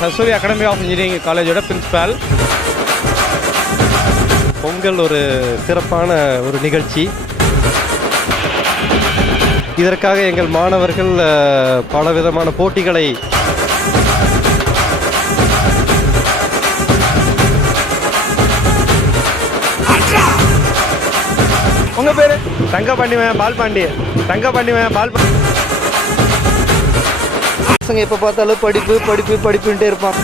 Kasthuri academy of engineering காலேஜோட principal. Pongal ஒரு சிறப்பான ஒரு நிகழ்ச்சி. இதற்காக எங்கள் மாணவர்கள் பலவிதமான போட்டிகளை உங்க பேரு தங்கபாண்டிவன் பால்பாண்டி. தங்கபாண்டிவன் பால்பாண்டி. பசங்க எப்போ பார்த்தாலும் படிப்பு படிப்பு படிப்புன்ட்டே இருப்பான்.